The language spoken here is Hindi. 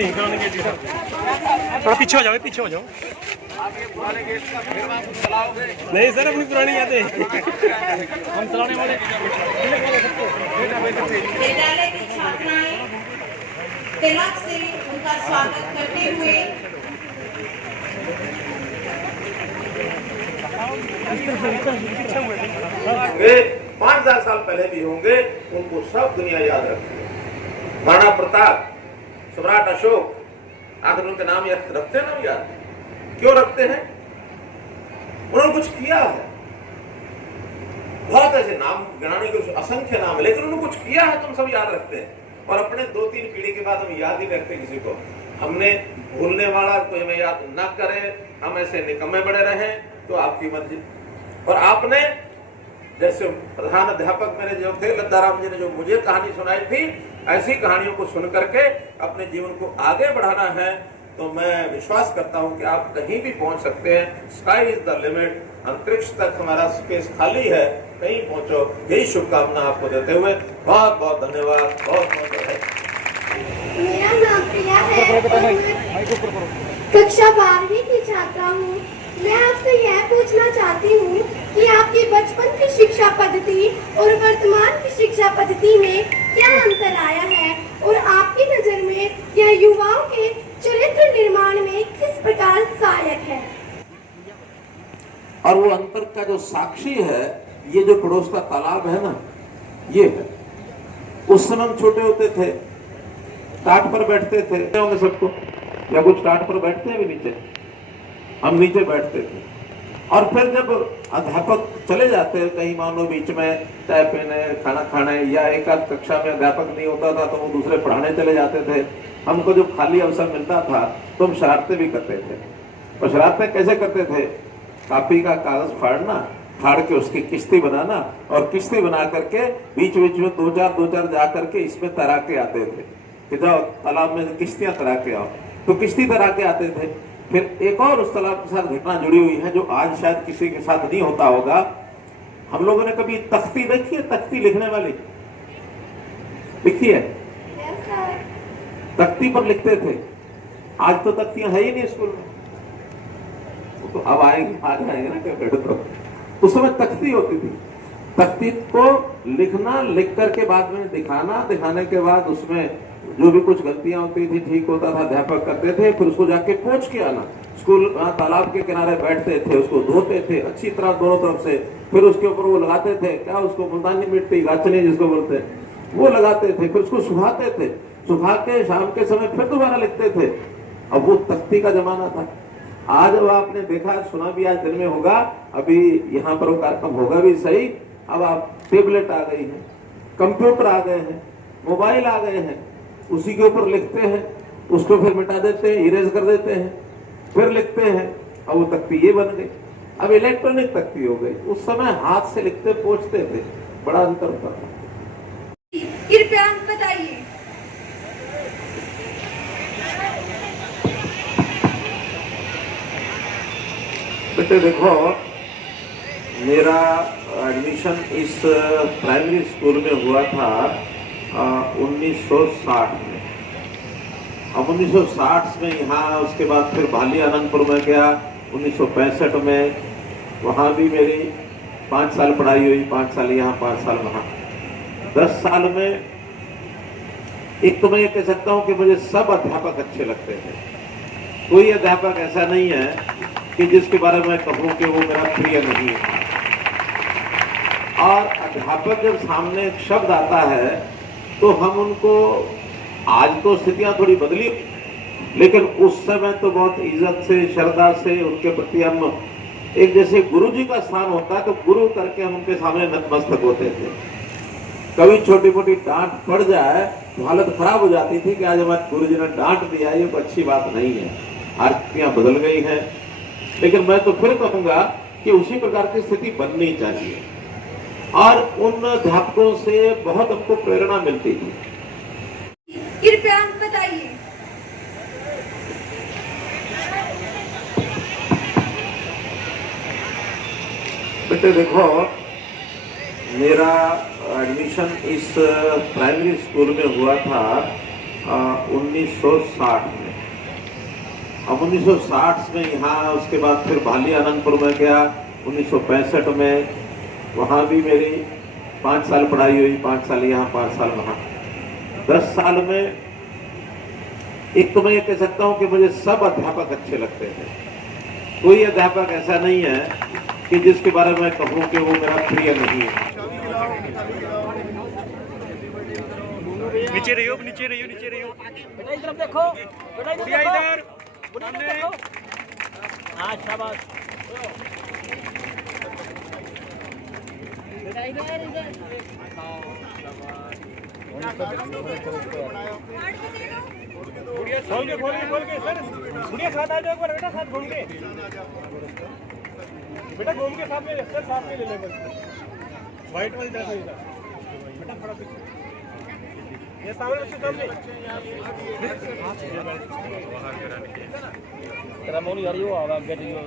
नहीं पुराने गेट की तरफ। थोड़ा पीछे हो जाओ, पीछे हो जाओ। नहीं सर, अपनी पुरानी यादें हम चलाने वाले। विद्यालय की छात्राएं तिलक से उनका स्वागत करते हुए वे 5000 साल पहले भी होंगे, उनको सब दुनिया याद रखती है। महाराणा प्रताप, सम्राट अशोक, आखिर उनके नाम याद रखते हैं ना, याद क्यों रखते हैं? उन्होंने कुछ किया है। बहुत ऐसे नाम गिनाने के असंख्य नाम है, लेकिन उन्होंने कुछ किया है तो हम सब याद रखते हैं। और अपने 2-3 पीढ़ी के बाद हम याद ही रखते किसी को। हमने भूलने वाला कोई हमें याद न करे, हम ऐसे निकम्मे बड़े रहे तो आपकी मर्जी। और आपने जैसे प्रधान अध्यापक मेरे जो थे लद्दाराम जी ने जो मुझे कहानी सुनाई थी, ऐसी कहानियों को सुन करके अपने जीवन को आगे बढ़ाना है, तो मैं विश्वास करता हूं कि आप कहीं भी पहुंच सकते हैं। Sky is the limit. अंतरिक्ष तक हमारा स्पेस खाली है, कहीं पहुंचो। यही शुभकामना आपको देते हुए बहुत बहुत धन्यवाद। बहुत बहुत मेरा नाम प्रिया है और मैं कक्षा 12वीं की छात्रा हूँ। मैं आपसे यह पूछना चाहती हूँ कि आपकी बचपन की शिक्षा पद्धति और वर्तमान की शिक्षा पद्धति में क्या अंतर आया है, और आपकी नजर में यह युवाओं के चरित्र निर्माण में किस प्रकार सहायक है? और वो अंतर का जो साक्षी है, ये जो पड़ोस का तालाब है ना, ये है। उस समय हम छोटे होते थे, टाट पर बैठते थे, होंगे सबको, या कुछ टाट पर बैठते हैं भी नीचे, हम नीचे बैठते थे। और फिर जब अध्यापक चले जाते कहीं, मान लो बीच में चाय पीने, खाना खाने, या एक आध कक्षा में अध्यापक नहीं होता था तो वो दूसरे पढ़ाने चले जाते थे, हमको जब खाली अवसर मिलता था तो हम शरारतें भी करते थे। और शरारतें कैसे करते थे? कापी का कागज फाड़ के उसकी किश्ती बनाना, और किश्ती बना करके बीच बीच में दो चार जा करके इसमें तैरा के आते थे कि जाओ तालाब में किश्तियां तैरा के आओ। तो किश्ती तैरा के आते थे। फिर एक और उस तालाब के साथ घटना जुड़ी हुई है जो आज शायद किसी के साथ नहीं होता होगा। हम लोगों ने कभी तख्ती देखी है? तख्ती लिखने वाली लिखी है? तख्ती पर लिखते थे। आज तो तख्तियां है ही नहीं स्कूल में। तो अब आएंगे, आ जाएंगे ना क्या? तो उस समय तख्ती होती थी। तख्ती को लिखना, लिख करके बाद में दिखाना, दिखाने के बाद उसमें जो भी कुछ गलतियां होती थी, ठीक होता था, अध्यापक करते थे। फिर उसको जाके पोंछ के आना। स्कूल तालाब के किनारे बैठते थे, उसको धोते थे अच्छी तरह दोनों तरफ से। फिर उसके ऊपर वो लगाते थे, क्या उसको मुल्तानी मिट्टी, गाचनी जिसको बोलते हैं, वो लगाते थे। फिर उसको सुखाते थे, सुखा के शाम के समय फिर दोबारा लिखते थे। अब वो तख्ती का जमाना था। आज अब आपने देखा, सुना भी आज दिन में होगा, अभी यहाँ पर वो कार्यक्रम होगा भी सही। अब आप टेबलेट आ गई है, कंप्यूटर आ गए हैं, मोबाइल आ गए हैं, उसी के ऊपर लिखते हैं, उसको फिर मिटा देते हैं, इरेज कर देते हैं, फिर लिखते हैं, और वो तख्ती ये बन गई। अब इलेक्ट्रॉनिक तख्ती हो गई। उस समय हाथ से लिखते पोंछते थे, बड़ा अंतर होता था। कृपया बताइए। बेटे देखो, मेरा एडमिशन इस प्राइमरी स्कूल में हुआ था 1960 में। अब 1960 में यहाँ, उसके बाद फिर भाली आनंदपुर में गया 1965 में। वहाँ भी मेरी 5 साल पढ़ाई हुई, 5 साल यहाँ, 5 साल वहाँ। 10 साल में एक तो मैं ये कह सकता हूँ कि मुझे सब अध्यापक अच्छे लगते थे। कोई अध्यापक ऐसा नहीं है कि जिसके बारे में कहूँ कि वो मेरा प्रिय नहीं है। और अध्यापक जब सामने एक शब्द आता है तो हम उनको, आज तो स्थितियां थोड़ी बदली, लेकिन उस समय तो बहुत इज्जत से, श्रद्धा से उनके प्रति हम, एक जैसे गुरु जी का स्थान होता है तो गुरु करके हम उनके सामने नतमस्तक होते थे। कभी छोटी मोटी डांट पड़ जाए तो हालत खराब हो जाती थी कि आज हमारे गुरु जी ने डांट दिया, ये अच्छी बात नहीं है। आरतियां बदल गई हैं, लेकिन मैं तो फिर कहूंगा कि उसी प्रकार की स्थिति बननी चाहिए। और उन अध्यापकों से बहुत हमको प्रेरणा मिलती थी। कृपया बताइए। बेटे देखो, मेरा एडमिशन इस प्राइमरी स्कूल में हुआ था 1960 में। अब 1960 में यहाँ, उसके बाद फिर भाली आनंदपुर में गया 1965 में, वहाँ भी मेरी 5 साल पढ़ाई हुई, 5 साल यहाँ 5 साल वहाँ। 10 साल में एक तो मैं ये कह सकता हूँ कि मुझे सब अध्यापक अच्छे लगते हैं। कोई अध्यापक ऐसा नहीं है कि जिसके बारे में कहूँ कि वो मेरा प्रिय नहीं है। नीचे रहियो, नीचे रहियो, नीचे रहियो। बेटा इधर देखो, बेटा इधर देखो। हाँ शाबाश। बेटा इधर इधर। खोल के सर, गुड़िया साथ आ जाओ एक बार बेटा, साथ घूम के। बेटा घूम के साथ में सर, साथ में ले लो बस। व्हाइट वाली ड्रेस है बेटा, थोड़ा ये सामने बच्चे सामने। तेरा मौली आ रही हो, आवाज कर रही हो।